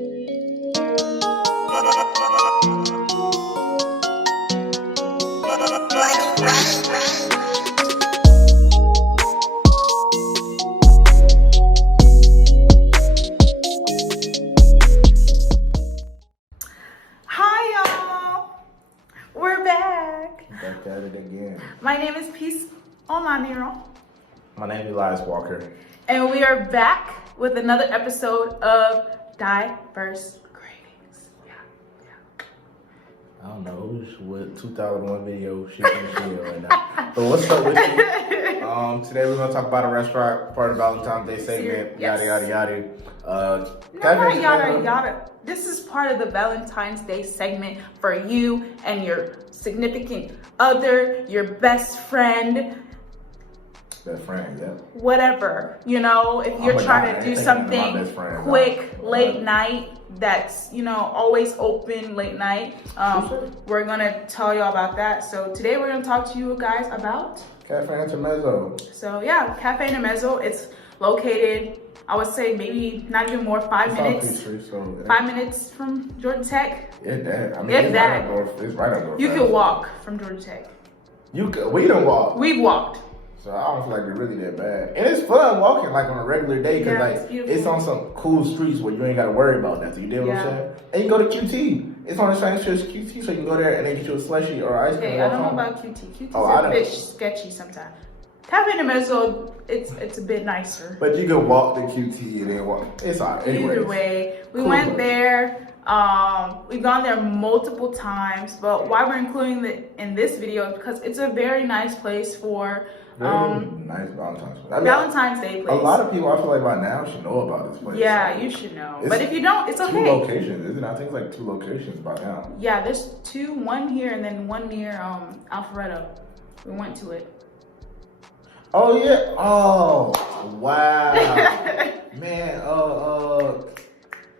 Back at it again. My name is Peace Omaniro. My name is Elias Walker. And we are back with another episode of Diverse Cravings. I don't know who's with 2001 video shooting shit right now. But what's up with you? Today we're gonna talk about a restaurant part of Valentine's Day segment. Yes. Yada yada yada. Not yada yada. This is part of the Valentine's Day segment for you and your significant other, your best friend. Best friend, yeah. Whatever, you know, if you're trying to do something quick, late night, that's, you know, always open late night. We're gonna tell y'all about that. So today we're gonna talk to you guys about Cafe Intermezzo. So yeah, Cafe Intermezzo. It's located, I would say maybe not even more, 5 minutes. 5 minutes from Georgia Tech. Yeah, that. I mean, if it's that. It's right up north. You could walk from Georgia Tech. We don't walk. We've walked. So I don't feel like they're really that bad. And it's fun walking like on a regular day because it's on some cool streets where you ain't got to worry about nothing. You know what I'm saying? And you go to QT. It's on the same street as QT, so you can go there and they get you a slushie or ice cream. Okay, I don't know about QT. QT's a bit sketchy sometimes. Cafe Intermezzo, it's a bit nicer. But you can walk to QT and then walk. It's all right. Either way, we went there. We've gone there multiple times, but why we're including it in this video is because it's a very nice place for nice Valentine's Day. Valentine's Day place. A lot of people I feel like by now should know about this place. Yeah, you should know. But if you don't, it's okay. 2 locations, isn't it? I think it's like 2 locations by now. Yeah, there's 2, one here and then one near Alpharetta. We went to it. Oh yeah. Oh wow. Man,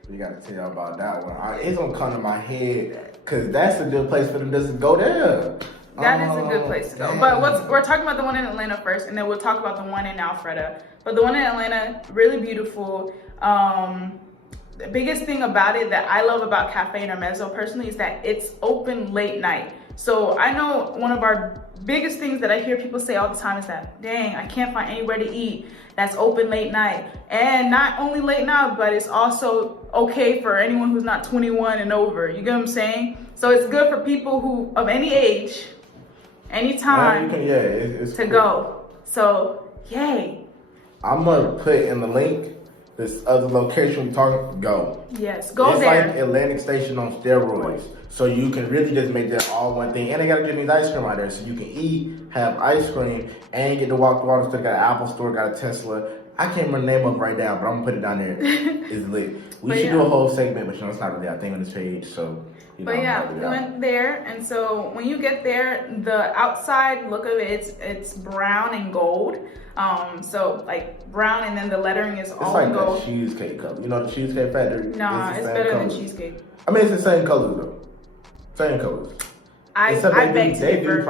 we gotta tell y'all about that one. It's gonna come to my head because that's a good place for them just to go there. That is a good place to go. But we're talking about the one in Atlanta first, and then we'll talk about the one in Alpharetta. But the one in Atlanta, really beautiful. The biggest thing about it that I love about Cafe Intermezzo personally is that it's open late night. So I know one of our biggest things that I hear people say all the time is that, dang, I can't find anywhere to eat that's open late night. And not only late night, but it's also okay for anyone who's not 21 and over. You get what I'm saying? So it's good for people who of any age, anytime it's to go. So yay. I'm gonna put in the link this other location we talking. Go. Yes, go it's there. It's like Atlantic Station on steroids. So you can really just make that all one thing. And they got a Jimmy's ice cream right there. So you can eat, have ice cream, and get to walk through all the store. Got an Apple store, got a Tesla. I can't remember the name of it right now, but I'm gonna put it down there. It's lit. We should do a whole segment, but you know it's not really our thing on this page. So you know, but yeah, we went there, and so when you get there, the outside look of it, it's brown and gold. So like brown, and then the lettering is all like gold. It's like the cheesecake color. You know the Cheesecake Factory? Nah, it's better than cheesecake. I mean, it's the same colors though. Same colors. I beg to differ.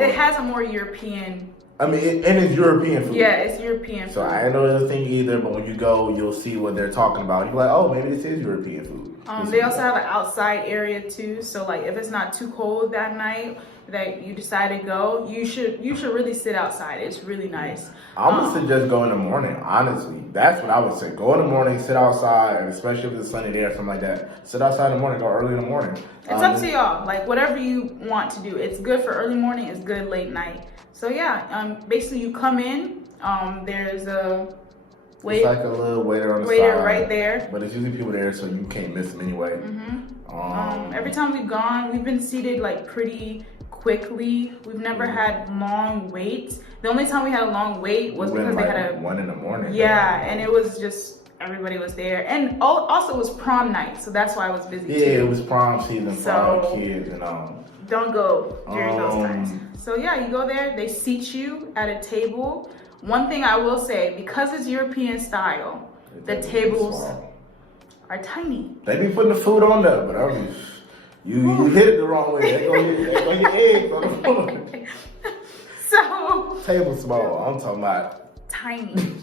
It has a more European. I mean, and it's European food. Yeah, it's European food. So I didn't know the thing either, but when you go, you'll see what they're talking about. You're like, oh, maybe this is European food. They also have an outside area too. So like, if it's not too cold that night that you decide to go, you should really sit outside. It's really nice. I would suggest go in the morning. Honestly, that's what I would say. Go in the morning, sit outside, and especially if it's sunny day or something like that. Sit outside in the morning. Go early in the morning. It's up to y'all. Like whatever you want to do. It's good for early morning. It's good late night. So yeah, basically you come in. There's a it's like a little waiter on the side, right there. But it's usually people there, so you can't miss them anyway. Every time we've gone, we've been seated like pretty quickly. We've never had long waits. The only time we had a long wait was because they had 1 in the morning. Yeah, and it was just everybody was there, and also it was prom night, so that's why I was busy. Yeah, it was prom season for all the kids and Don't go during those times. So yeah, you go there. They seat you at a table. One thing I will say, because it's European style, the tables are tiny. They be putting the food on there, but you hit it the wrong way. They gonna get eggs on the floor. So table small. I'm talking about tiny.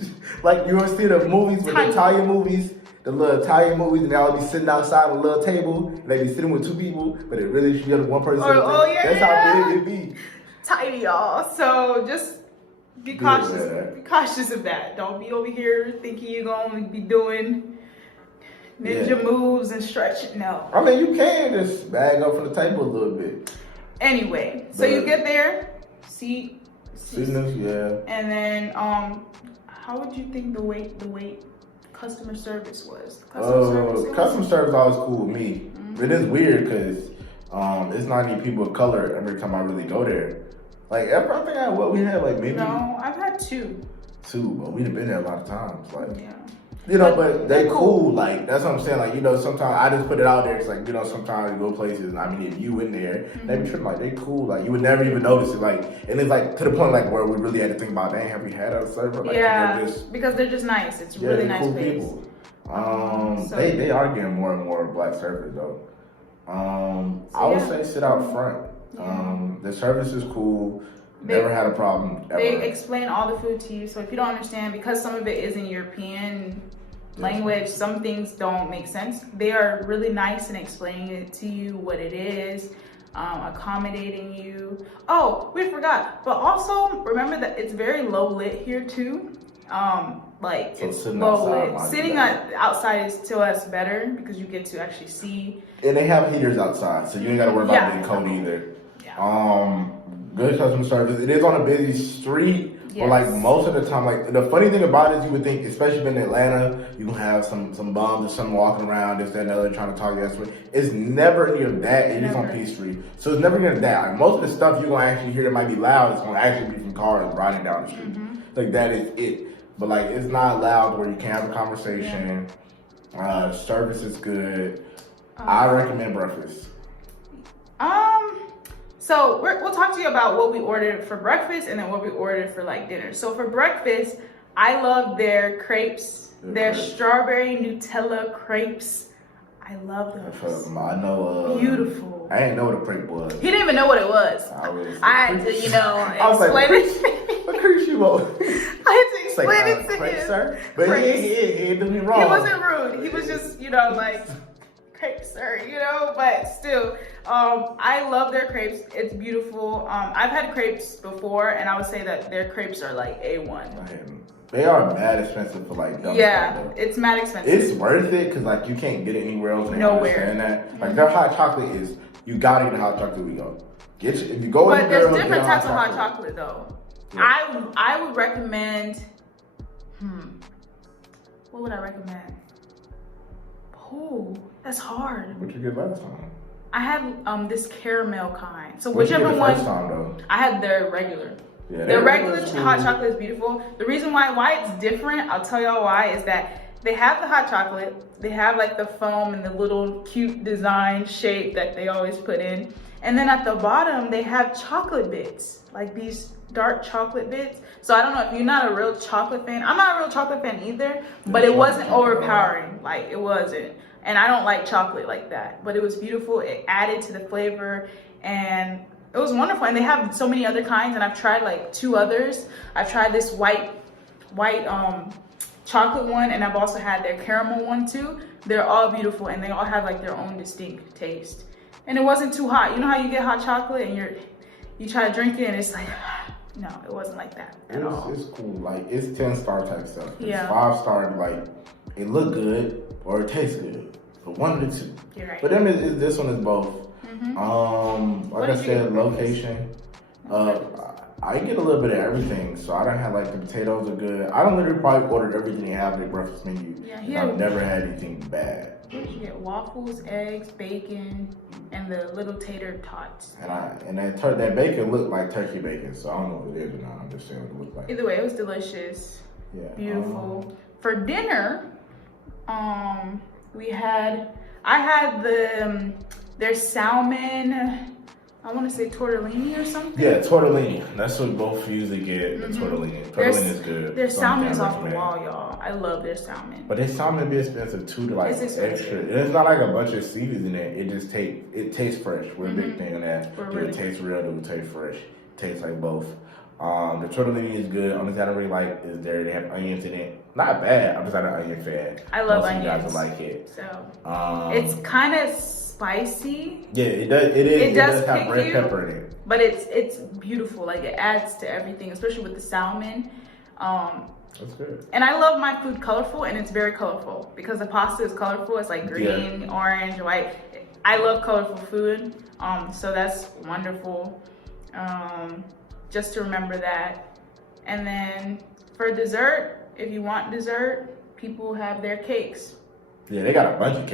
Like you ever see the movies with the Italian movies, the little Italian movies, and they all be sitting outside a little table, and they be sitting with 2 people, but it really should be on one person. That's how big it be. Tiny, y'all. So just be cautious. Be cautious of that. Don't be over here thinking you're gonna be doing ninja moves and stretching. No. I mean, you can just bag up from the table a little bit. Anyway, so you get there, seatness, and then how would you think the wait customer service was? Customer service always cool with me. It is weird because it's not any people of color every time I really go there. Like, I think we had like maybe. No, I've had 2. 2, but we've been there a lot of times. Like, yeah. You know, but they cool. Like, that's what I'm saying. Like, you know, sometimes I just put it out there. It's like, you know, sometimes you go places, and I mean, if you in there, they be tripping, like, they cool. Like, you would never even notice it. Like, and it's like to the point, like, where we really had to think about, dang, have we had a server? Like, because they're just nice. It's really nice cool place. People. They are getting more and more black servers, though. I would say sit out front. The service is cool. Never had a problem ever. They explain all the food to you, so if you don't understand, because some of it is in European language, some things don't make sense. They are really nice in explaining it to you, what it is, accommodating you. Oh, we forgot, but also remember that it's very low lit here too. Like, so it's low lit. Sitting outside is to us better because you get to actually see. And they have heaters outside, so you ain't got to worry about being cold either. Good customer service. It is on a busy street. But like most of the time, like the funny thing about it is you would think, especially in Atlanta, you can have some bums or someone walking around, this, that, and the other, trying to talk that way. It's never near that. It is on P Street. So it's never near that. Like most of the stuff you're going to actually hear that might be loud, it's going to actually be from cars riding down the street. Like that is it. But like it's not loud where you can't have a conversation. Service is good. I recommend breakfast. So we'll talk to you about what we ordered for breakfast and then what we ordered for like dinner. So for breakfast, I love their crepes, their strawberry Nutella crepes. I love those. I know. Beautiful. I didn't know what a crepe was. He didn't even know what it was. I had to, explain it. What crepe you want? I had to explain it to crepe, him. Sir? But he didn't me wrong. He wasn't rude. He was just, like, crepe, sir, but still, I love their crepes. It's beautiful. I've had crepes before, and I would say that their crepes are like A1. They are mad expensive for like dumb stuff, it's mad expensive. It's worth it because like you can't get it anywhere else. Nowhere. That. Like their hot chocolate is, you gotta get the hot chocolate. We go if you go. But there's different types of hot chocolate though. Yeah. I would recommend. What would I recommend? Oh, that's hard. What you get last time? I had this caramel kind. So whichever one. First time though? I had their regular. Yeah, their regular hot chocolate is beautiful. The reason why it's different, I'll tell y'all why, is that they have the hot chocolate. They have like the foam and the little cute design shape that they always put in. And then at the bottom, they have chocolate bits, like these dark chocolate bits. So I don't know if you're not a real chocolate fan. I'm not a real chocolate fan either, but it wasn't overpowering. Like it wasn't. And I don't like chocolate like that, but it was beautiful. It added to the flavor and it was wonderful. And they have so many other kinds, and I've tried like 2 others. I've tried this white chocolate one, and I've also had their caramel one too. They're all beautiful, and they all have like their own distinct taste. And it wasn't too hot. You know how you get hot chocolate and you try to drink it and it's like, no, it wasn't like that at all. It's cool. Like it's 10-star type stuff. It's 5-star, like it look good or it tastes good. But one of the two. You're right. But then this one is both. Like I said, location. I get a little bit of everything, so I don't have like the potatoes are good. I don't literally probably ordered everything they have in their breakfast menu. Yeah, I've never had anything bad. What did you get? Waffles, eggs, bacon, and the little tater tots. And that bacon looked like turkey bacon, so I don't know what it is or not. I'm just saying what it looked like. Either way, it was delicious. Yeah. Beautiful. For dinner, I had their salmon. I want to say tortellini or something. Yeah, tortellini. That's what both usually get. The tortellini. Tortellini is good. Their salmon is off the wall, y'all. I love their salmon. But their salmon be expensive too. To like extra. It's not like a bunch of seaweeds in it. It just tastes fresh. We're a big thing on that. Do it taste real? Do it taste fresh? It tastes like both. The tortellini is good. Only thing I don't really like is they have onions in it. Not bad. I'm just not an onion fan. I love Most onions. You guys will like it. So it's kind of spicy. Yeah, it does. It does have red you, pepper in it. But it's beautiful. Like it adds to everything, especially with the salmon. That's good. And I love my food colorful, and it's very colorful because the pasta is colorful. It's like green, orange, white. I love colorful food. So that's wonderful. Just to remember that. And then for dessert, if you want dessert, people have their cakes. Yeah, they got a bunch of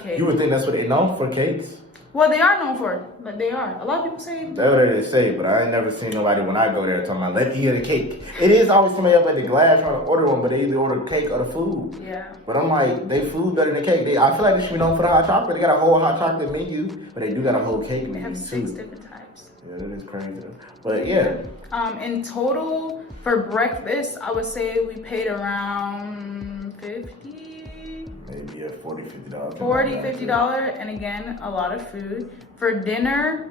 cakes. You would think that's what they know for cakes. Well, they are known for it. Like they are. A lot of people say. That's what they say, but I ain't never seen nobody when I go there talking about, let me get a cake. It is always somebody up at the glass trying to order one, but they either order cake or the food. Yeah. But I'm like, they food better than cake. I feel like they should be known for the hot chocolate. They got a whole hot chocolate menu, but they do got a whole cake menu. They have 6 different types. Yeah, that is crazy. But yeah. In total, for breakfast, I would say we paid around $50. Maybe $40, $50. $40, $50, and again, a lot of food. For dinner,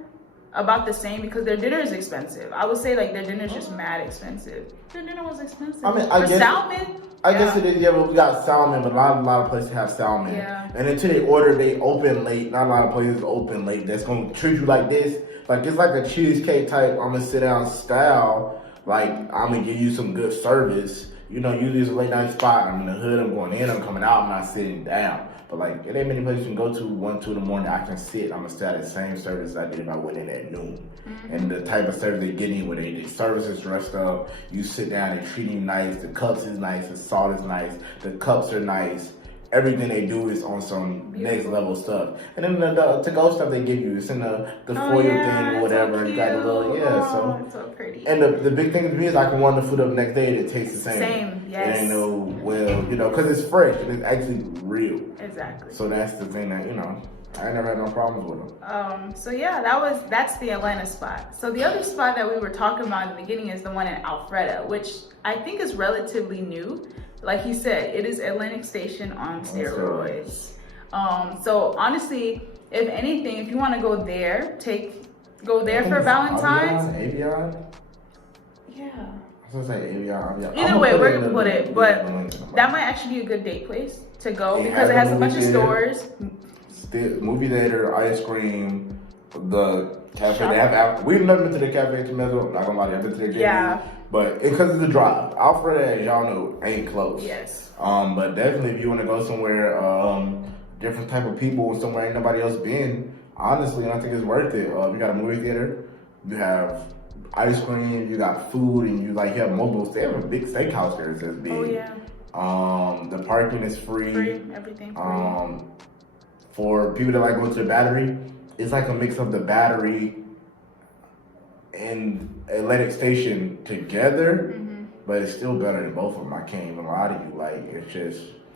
about the same because their dinner is expensive. I would say like their dinner is just mad expensive. Their dinner was expensive. I mean, I guess salmon. I guess it is. Yeah, but we got salmon, but a lot of places have salmon. Yeah. And until they order, they open late. Not a lot of places open late. That's gonna treat you like this. Like it's like a cheesecake type. I'm gonna sit down style. Like I'm gonna give you some good service. You know, usually it's a late night spot. I'm in the hood. I'm going in. I'm coming out. I'm not sitting down. But like, it ain't many places you can go to 1, 2 in the morning. I can sit. I'm gonna stay at the same service I did if I went in at noon. And the type of service they get in, where the service is dressed up. You sit down. They treat you nice. The cups is nice. The salt is nice. The cups are nice. Everything they do is on some next level stuff. And then the to-go stuff they give you, it's in the foil thing or whatever. So you got a little, so. It's so pretty. And the big thing to me is I can warm the food up the next day and it tastes the same. Same, yes. It ain't no, well, because it's fresh and it's actually real. Exactly. So that's the thing that, I ain't never had no problems with them. So yeah, that's the Atlanta spot. So the other spot that we were talking about in the beginning is the one in Alpharetta, which I think is relatively new. Like he said, it is Atlantic Station on steroids. So honestly, if anything, if you want to go there, go there for Valentine's. Avion? Yeah. I was gonna say Avion. Either way, we're gonna put it, but that might actually be a good date place to go because it has a bunch of stores. Movie theater, ice cream, the cafe. They have. We've never been to the Cafe Intermezzo. I'm not gonna lie, I've been to the game. Yeah. But because of the drive, Alfred, as y'all know, ain't close. Yes. But definitely, if you want to go somewhere, different type of people, somewhere ain't nobody else been. Honestly, I think it's worth it. You got a movie theater, you have ice cream, you got food, and you have multiple. They have a big steakhouse there. It's big. Oh yeah. The parking is free. Free, everything free. For people that like going to the Battery, it's like a mix of the Battery and Atlantic Station together, but it's still better than both of them. I can't even lie to you.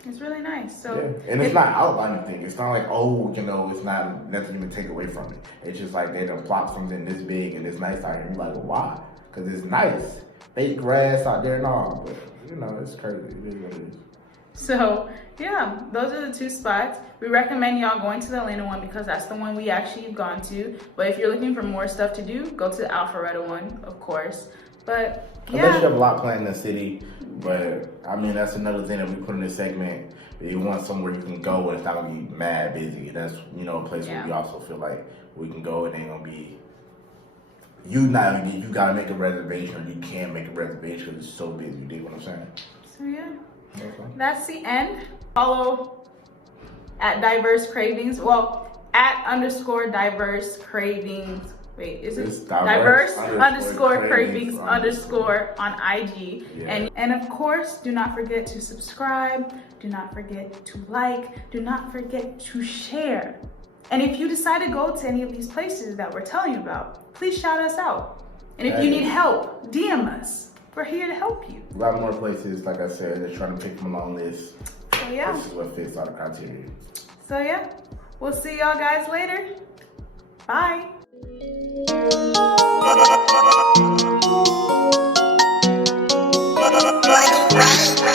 It's really nice. So yeah. And it's not out by anything. It's not like, it's not nothing to take away from it. It's just like they done plop something this big and this nice out here. And you're like, well, why? Because it's nice. Fake grass out there and all, but it's crazy. It is what it is. So yeah, those are the 2 spots. We recommend y'all going to the Atlanta one because that's the one we actually have gone to. But if you're looking for more stuff to do, go to the Alpharetta one, of course. But yeah. Unless you have a lot planned in the city. But I mean, that's another thing that we put in this segment. If you want somewhere you can go and it's not gonna be mad busy. That's a place where we also feel like we can go and it ain't gonna be. You gotta make a reservation, or you can't make a reservation because it's so busy. You dig what I'm saying? So yeah. That's the end. Follow at Diverse Cravings. Well, at _diverse cravings. Wait, is it diverse _ cravings _ on IG? Yeah. And of course, do not forget to subscribe. Do not forget to like. Do not forget to share. And if you decide to go to any of these places that we're telling you about, please shout us out. And if you need help, DM us. We're here to help you. A lot more places, like I said, they're trying to pick from a long list. So yeah. This is what fits all the criteria. So yeah, we'll see y'all guys later. Bye. Like